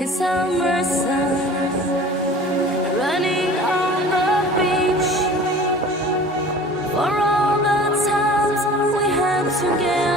in summer sun, running on the beach for all the times we had together.